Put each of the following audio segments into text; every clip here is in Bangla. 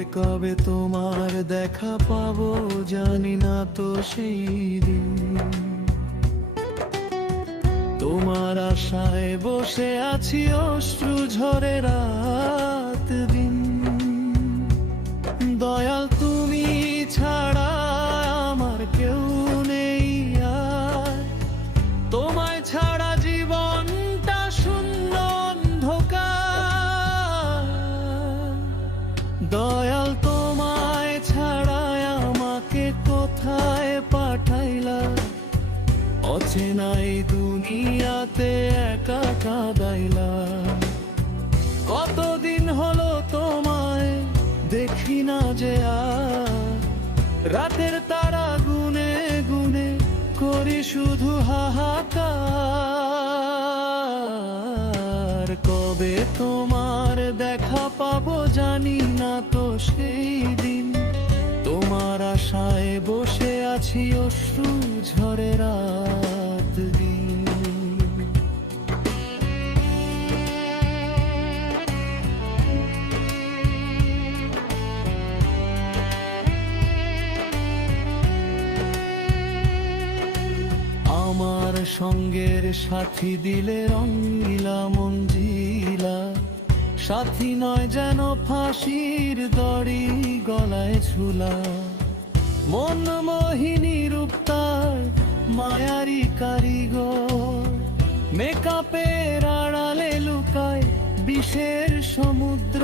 যে কবে তোমার দেখা পাবো জানি না তো সেই দিন। তোমার আশায় বসে আছি অশ্রু ঝরে রাত দিন। দয়াল তুমি ছাড়া আমার কেউ নেই আর, তোমায় ছাড়া জীবনটা শূন্য অন্ধকার। দয়াল তোমায় ছাড়া আমাকে কোথায় পাঠাইলা, অচেনাই দুনিয়াতে একা কাঁদাইলা। কতদিন হলো তোমায় দেখি না যে আর, রাতের তারা গুনে গুনে করি শুধু হাহাকার। কবে তোমার দেখা পাবো জানি না তো সেই দিন। তোমার আশায় বসে আছি অশ্রু ঝরে রাত দিন। আমার সঙ্গের সাথী দিলে রঙিলা মঞ্জিলা, সাথী নয় যেন ফাঁসির দড়ি গলায় ঝুলা। মন মোহিনী রূপ তার মায়ারি কারিগর, মেকআপের আড়ালে লুকায় বিষের সমুদ্র।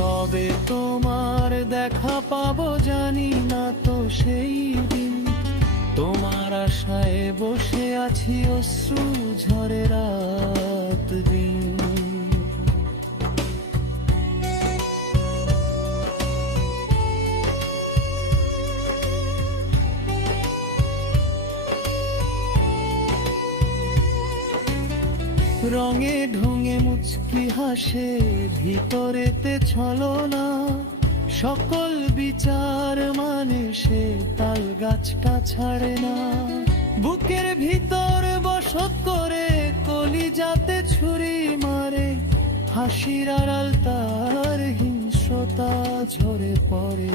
কবে তোমার দেখা পাবো জানি না তো সেই দিন। তোমার আশায় বসে আছি অশ্রু ঝরে রাত দিন। রঙে ঢঙে মুচকি হাসে ভিতরেতে ছলনা, সকল বিচার মানে সে তাল গাছটা ছাড়ে না। বুকের ভিতর বসত করে কলিজাতে ছুরি মারে, হাসির আড়াল তার হিংস্রতা ঝরে পড়ে।